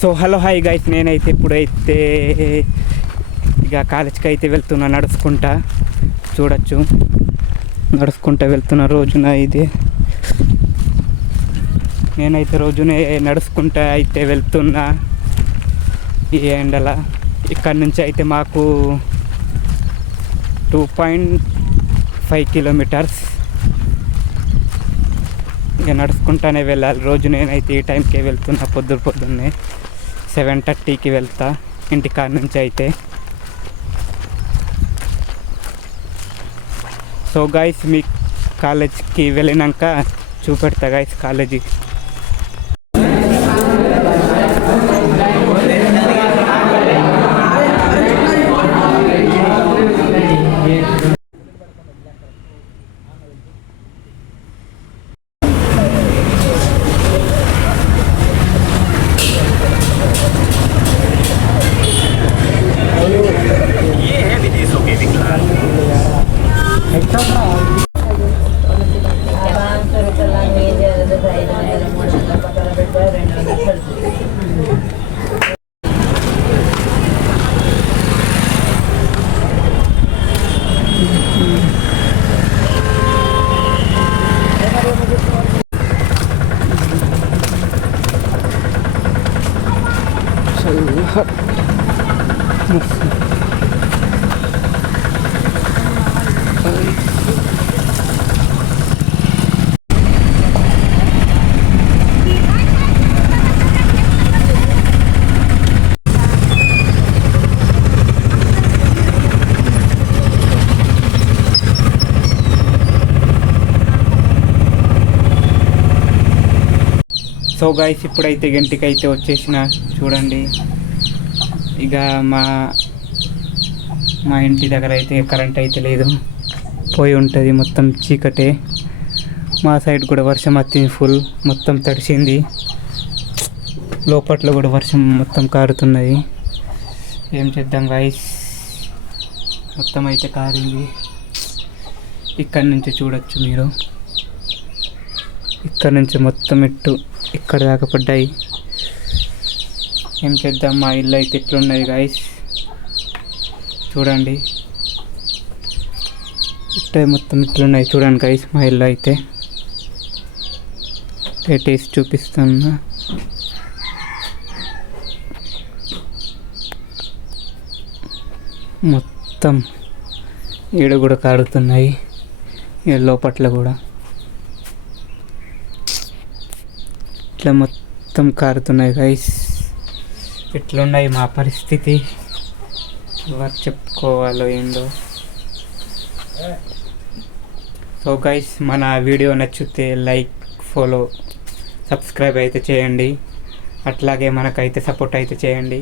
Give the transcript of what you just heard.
So hello hi guys, నేనైతే ఇప్పుడైతే ఇక కాలేజ్కి అయితే వెళ్తున్నా నడుచుకుంటా. చూడొచ్చు, నడుచుకుంటా వెళ్తున్న రోజున ఇది. నేనైతే రోజునే నడుచుకుంటా అయితే వెళ్తున్నా ఈ ఎండల. ఇక్కడ నుంచి అయితే మాకు 2.5 కిలోమీటర్స్ ఇక నడుచుకుంటానే వెళ్ళాలి రోజు. నేనైతే ఈ టైంకే వెళ్తున్నా, పొద్దున్నే 7:30కి వెళ్తా ఇంటికాడ నుంచి అయితే. సో గైస్, మీ కాలేజ్కి వెళ్ళినాక చూపెడతా గైస్ కాలేజీ. సో గైస్, ఇప్పుడైతే ఇంటికైతే వచ్చేసిన. చూడండి, ఇక మా ఇంటి దగ్గర అయితే కరెంట్ అయితే లేదు, పోయి ఉంటుంది, మొత్తం చీకటే. మా సైడ్ కూడా వర్షం వచ్చింది, ఫుల్ మొత్తం తడిసింది. లోపట్లో కూడా వర్షం మొత్తం కారుతున్నది. ఏం చేద్దాం గైస్, మొత్తం అయితే కారింది. ఇక్కడి నుంచి చూడొచ్చు మీరు, ఇక్కడ నుంచి మొత్తం ఇక్కడ దాకా పడ్డాయి. ఏం చేద్దాం, మా ఇల్లు అయితే ఇట్లున్నది గైస్. చూడండి, మొత్తం ఇట్లున్నాయి. చూడండి గైస్, మా ఇల్లు అయితే టేస్ట్ చూపిస్తున్నా. మొత్తం ఈడ కూడా కారుతున్నాయి, లోపట్ల కూడా ఇట్లా మొత్తం కారుతున్నాయి గైస్. ఇట్లున్నాయి మా పరిస్థితి, ఎవరు చెప్పుకోవాలో ఏందో. సో గైస్, మన వీడియో నచ్చితే లైక్, ఫాలో, సబ్స్క్రైబ్ అయితే చేయండి. అట్లాగే మనకైతే సపోర్ట్ అయితే చేయండి.